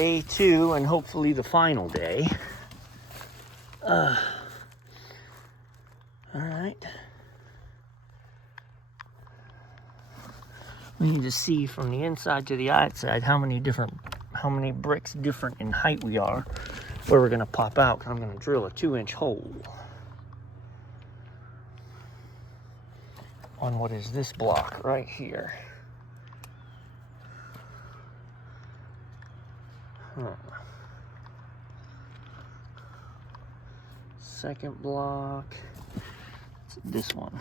day 2 and hopefully the final day. All right. We need to see from the inside to the outside how many bricks different in height we are, where we're gonna pop out. I'm gonna drill a 2-inch hole on what is this block right here. Second block, it's this one.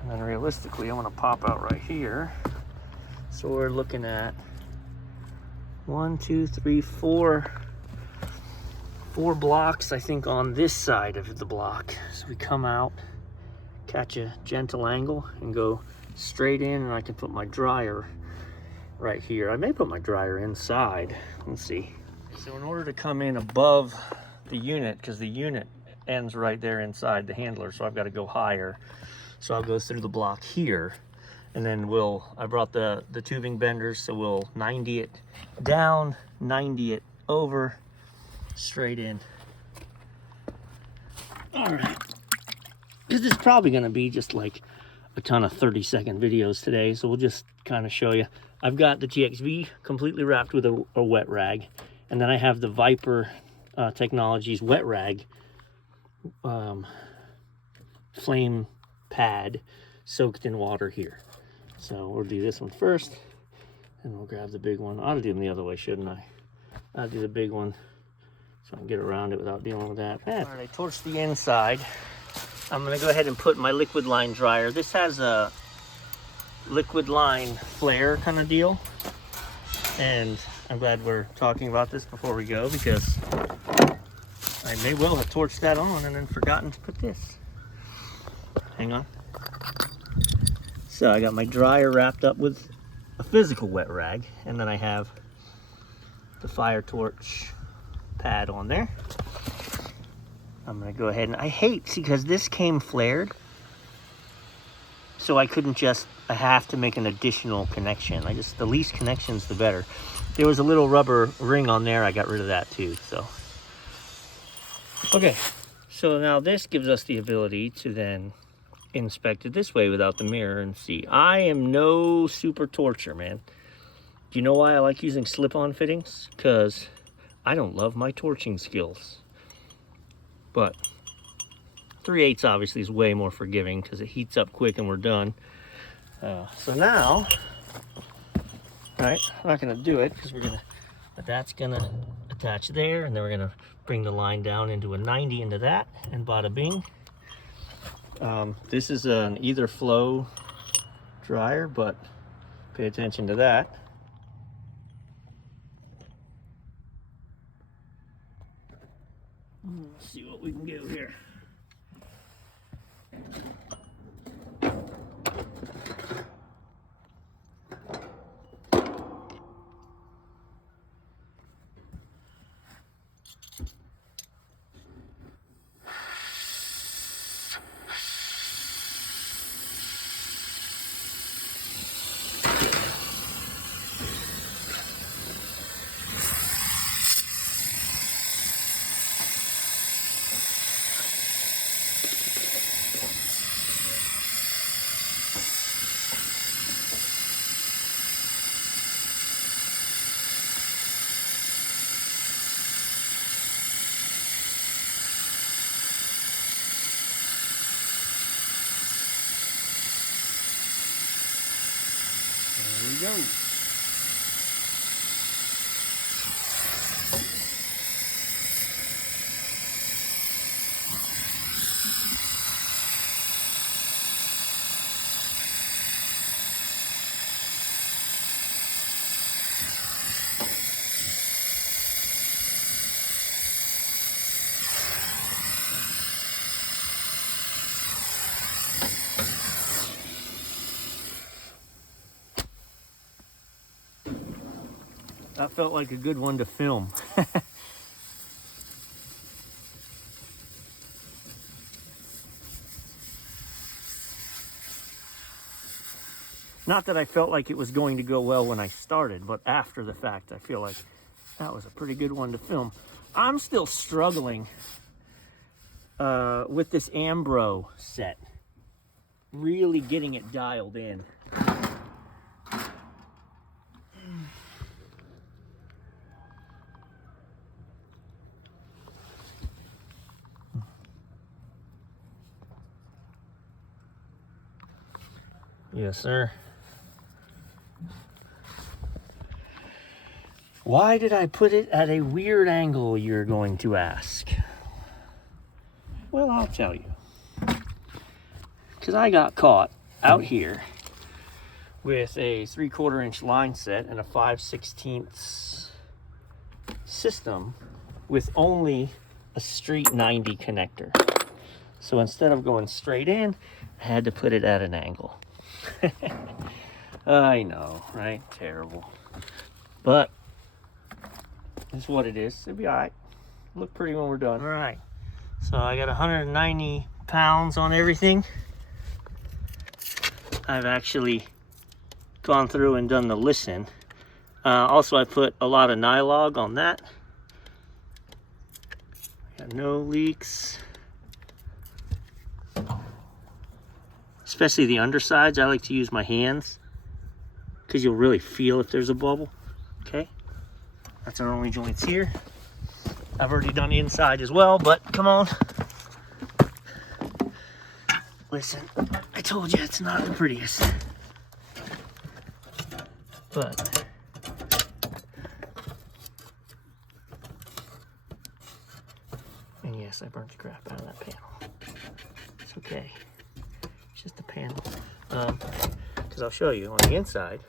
And then realistically, I want to pop out right here. So we're looking at 1, 2, 3, 4 blocks, I think, on this side of the block. So we come out, catch a gentle angle, and go straight in, and I can put my dryer right here. I may put my dryer inside. Let's see. So in order to come in above the unit, because the unit ends right there inside the handler, so I've got to go higher. So I'll go through the block here, and then I brought the tubing benders, so we'll 90 it down, 90 it over, straight in. All right. This is probably going to be just like a ton of 30-second videos today, so we'll just kind of show you. I've got the GXV completely wrapped with a wet rag, and then I have the Viper Technologies wet rag flame pad soaked in water here. So we'll do this one first, and we'll grab the big one. I ought to do them the other way, shouldn't I? I'll do the big one so I can get around it without dealing with that. All right, I torched the inside. I'm gonna go ahead and put my liquid line dryer. This has a liquid line flare kind of deal, and I'm glad we're talking about this before we go, because I may well have torched that on and then forgotten to put this. Hang on. So I got my dryer wrapped up with a physical wet rag, and then I have the fire torch pad on there. I'm gonna go ahead and I hate, because this came flared, so I have to make an additional connection. The least connections, the better. There was a little rubber ring on there. I got rid of that too, so. Okay, so now this gives us the ability to then inspect it this way without the mirror and see. I am no super torcher, man. Do you know why I like using slip-on fittings? Because I don't love my torching skills. But 3/8 obviously is way more forgiving because it heats up quick and we're done. So now, right, I'm not gonna do it because but that's gonna attach there, and then we're gonna bring the line down into a 90 into that, and bada bing. This is an either flow dryer, but pay attention to that. Let's see what we can do here. There we go. That felt like a good one to film. Not that I felt like it was going to go well when I started, but after the fact, I feel like that was a pretty good one to film. I'm still struggling with this Ambro set. Really getting it dialed in. Yes, sir. Why did I put it at a weird angle, you're going to ask? Well, I'll tell you. Because I got caught out here with a 3/4 inch line set and a 5/16 system with only a straight 90 connector. So instead of going straight in, I had to put it at an angle. I know, right? Terrible. But it's what it is. It'll be all right. Look pretty when we're done. All right. So I got 190 pounds on everything. I've actually gone through and done the listen. Also, I put a lot of Nylog on that. Got no leaks. Especially the undersides, I like to use my hands because you'll really feel if there's a bubble. Okay, that's our only joints here. I've already done the inside as well, but come on. Listen, I told you it's not the prettiest. But and yes, I burnt the crap out of that panel. It's okay. Just a panel, because I'll show you on the inside.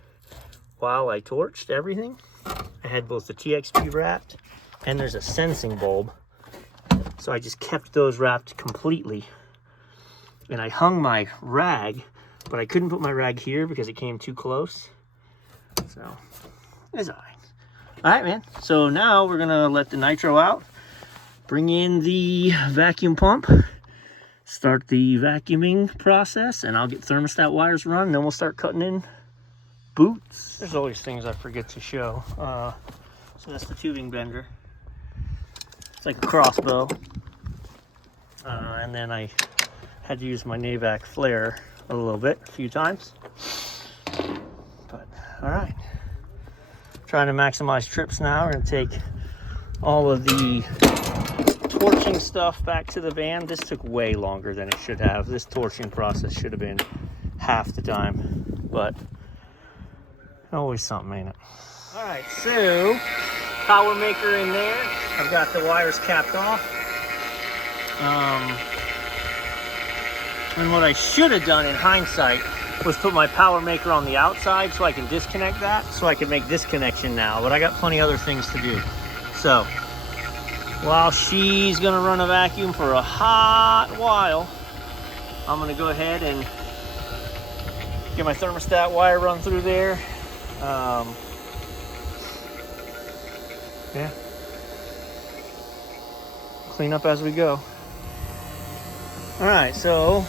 While I torched everything, I had both the TXP wrapped and there's a sensing bulb, so I just kept those wrapped completely. And I hung my rag, but I couldn't put my rag here because it came too close. So it's all right. All right, man. So now we're gonna let the nitro out, bring in the vacuum pump, start the vacuuming process, and I'll get thermostat wires run, and then we'll start cutting in boots. There's always things I forget to show. So that's the tubing bender. It's like a crossbow. And then I had to use my Navac flare a little bit, a few times. But, all right. Trying to maximize trips now. We're gonna take all of the torching stuff back to the van. This took way longer than it should have. This torching process should have been half the time, but always something, ain't it? All right, so power maker in there. I've got the wires capped off. And what I should have done in hindsight was put my power maker on the outside so I can disconnect that, so I can make this connection now, but I got plenty other things to do. So while she's gonna run a vacuum for a hot while, I'm gonna go ahead and get my thermostat wire run through there. Yeah. Clean up as we go. All right, so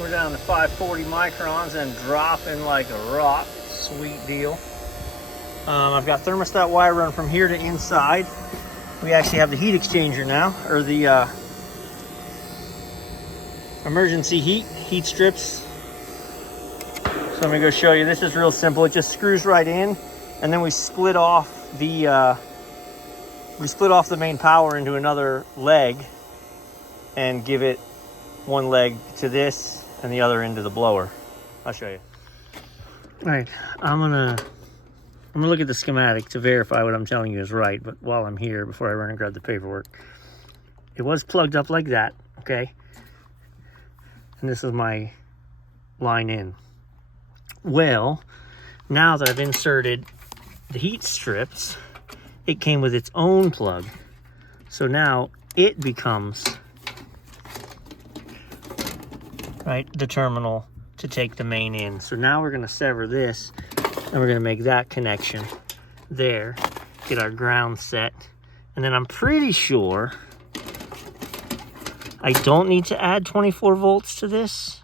we're down to 540 microns and dropping like a rock. Sweet deal. I've got thermostat wire run from here to inside. We actually have the heat exchanger now, or the emergency heat strips. So let me go show you. This is real simple. It just screws right in, and then we split off the main power into another leg, and give it one leg to this and the other into the blower. I'll show you. All right, I'm gonna look at the schematic to verify what I'm telling you is right, but while I'm here, before I run and grab the paperwork, it was plugged up like that, okay? And this is my line in. Well, now that I've inserted the heat strips, it came with its own plug. So now it becomes, right, the terminal to take the main in. So now we're gonna sever this, and we're gonna make that connection there, get our ground set, and then I'm pretty sure I don't need to add 24 volts to this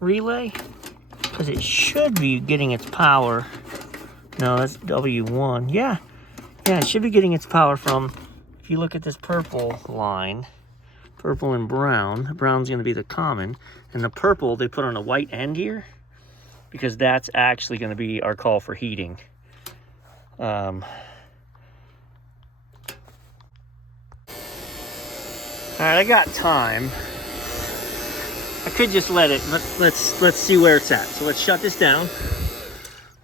relay. because it should be getting its power. No, that's W1. Yeah, it should be getting its power from, if you look at this purple line, purple and brown, the brown's going to be the common, and the purple they put on a white end here, because that's actually going to be our call for heating. All right, I got time. I could just let it, let's see where it's at. So let's shut this down.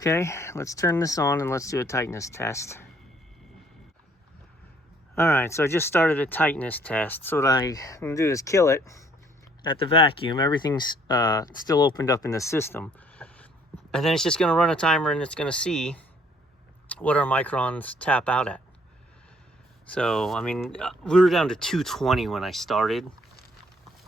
Okay, let's turn this on and let's do a tightness test. All right, so I just started a tightness test. So what I'm gonna do is kill it at the vacuum. Everything's still opened up in the system. And then it's just gonna run a timer and it's gonna see what our microns tap out at. So, I mean, we were down to 220 when I started,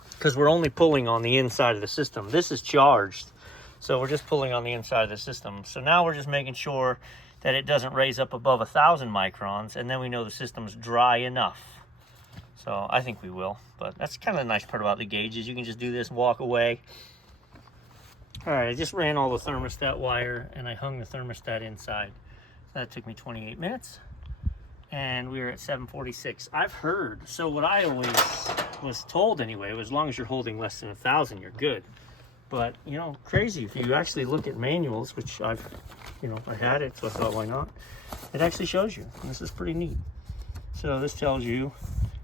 because we're only pulling on the inside of the system. This is charged, so we're just pulling on the inside of the system. So now we're just making sure that it doesn't raise up above 1,000 microns, and then we know the system's dry enough. So I think we will, but that's kind of the nice part about the gauge is you can just do this and walk away. All right, I just ran all the thermostat wire and I hung the thermostat inside. So that took me 28 minutes. And we were at 746. I've heard, so what I always was told anyway, was as long as you're holding less than 1,000, you're good. But, you know, crazy, if you actually look at manuals, which I had it, so I thought, why not? It actually shows you, and this is pretty neat. So this tells you,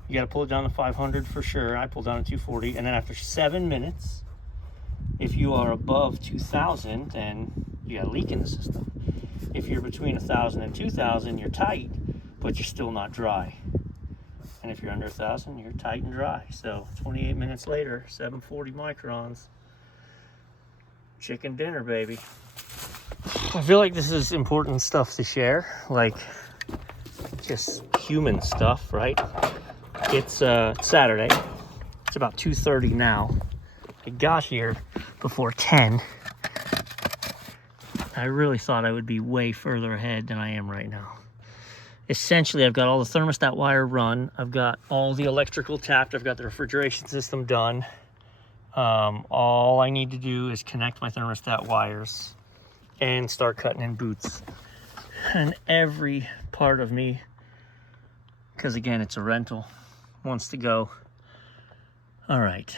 you gotta pull it down to 500 for sure. I pulled down to 240, and then after 7 minutes, if you are above 2,000, then you got a leak in the system. If you're between 1,000 and 2,000, you're tight, but you're still not dry. And if you're under 1,000, you're tight and dry. So 28 minutes later, 740 microns. Chicken dinner, baby. I feel like this is important stuff to share, like just human stuff, right? It's Saturday. It's about 2:30 now. I got here before 10. I really thought I would be way further ahead than I am right now. Essentially, I've got all the thermostat wire run. I've got all the electrical tapped. I've got the refrigeration system done. All I need to do is connect my thermostat wires and start cutting in boots. And every part of me, because again, it's a rental, wants to go, all right,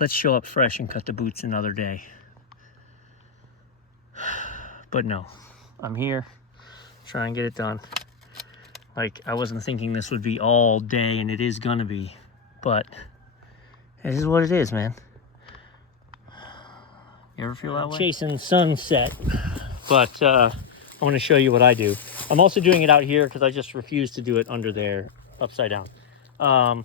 let's show up fresh and cut the boots another day. But no, I'm here, try and get it done. Like, I wasn't thinking this would be all day, and it is gonna be, but it is what it is, man. You ever feel that way? Chasing sunset, but I want to show you what I do. I'm also doing it out here because I just refuse to do it under there, upside down.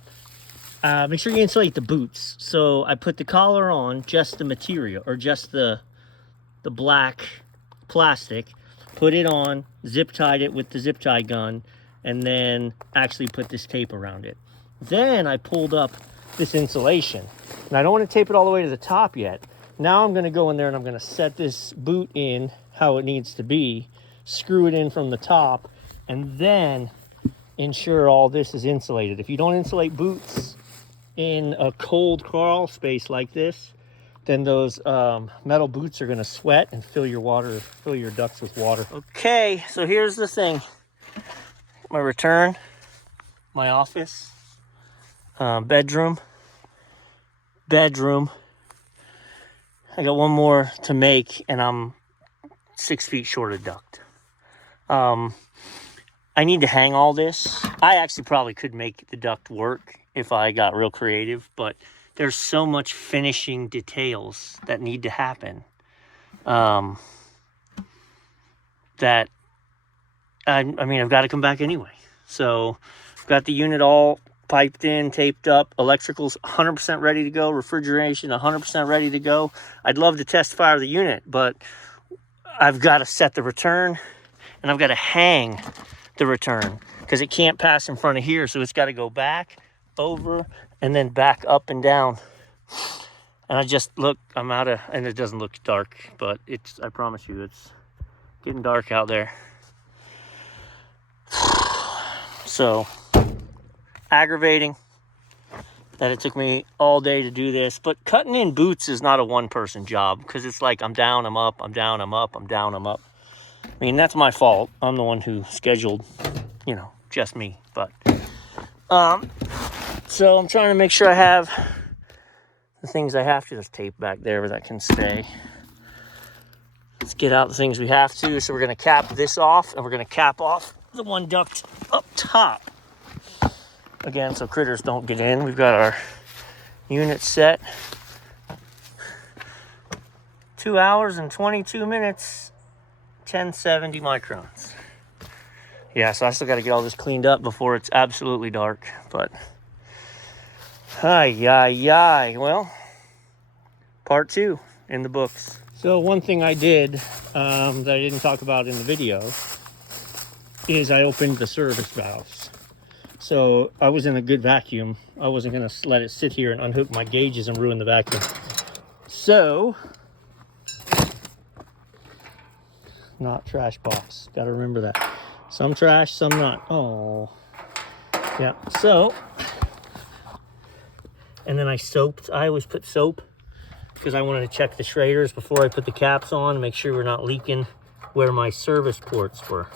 Make sure you insulate the boots. So I put the collar on, just the material, or just the black plastic, put it on, zip tied it with the zip tie gun, and then actually put this tape around it. Then I pulled up this insulation, and I don't want to tape it all the way to the top yet. Now I'm going to go in there and I'm going to set this boot in how it needs to be, screw it in from the top, and then ensure all this is insulated. If you don't insulate boots in a cold crawl space like this, then those metal boots are going to sweat and fill your ducts with water. Okay, so here's the thing. My return, my office, bedroom. I got one more to make, and I'm 6 feet short of duct. I need to hang all this. I actually probably could make the duct work if I got real creative, but there's so much finishing details that need to happen that I mean, I've got to come back anyway. So I've got the unit all piped in, taped up, electrical's 100% ready to go, refrigeration 100% ready to go. I'd love to test fire the unit, but I've got to set the return, and I've got to hang the return because it can't pass in front of here, so it's got to go back, over, and then back up and down. And I just look, I'm out of, and it doesn't look dark, but it's, I promise you, it's getting dark out there. So aggravating, that it took me all day to do this. But cutting in boots is not a one-person job, because it's like I'm down, I'm up, I'm down, I'm up, I'm down, I'm up. I mean, that's my fault. I'm the one who scheduled, you know, just me. But so I'm trying to make sure I have the things I have to. There's tape back there where that can stay. Let's get out the things we have to. So we're going to cap this off, and we're going to cap off the one duct up top. Again, so critters don't get in. We've got our unit set. 2 hours and 22 minutes, 1070 microns. Yeah, so I still got to get all this cleaned up before it's absolutely dark. But, well, part 2 in the books. So one thing I did that I didn't talk about in the video is I opened the service valves. So I was in a good vacuum. I wasn't going to let it sit here and unhook my gauges and ruin the vacuum. So, not trash box. Got to remember that. Some trash, some not. Oh, yeah. So, and then I soaped. I always put soap because I wanted to check the Schraders before I put the caps on and make sure we're not leaking where my service ports were.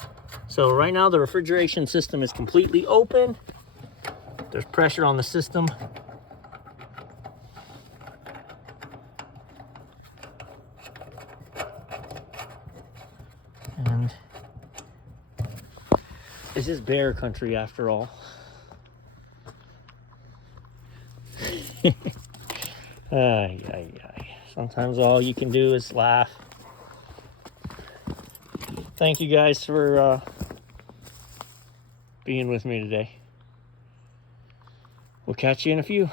So right now the refrigeration system is completely open. There's pressure on the system. And this is bear country after all. Sometimes all you can do is laugh. Thank you guys for being with me today. We'll catch you in a few.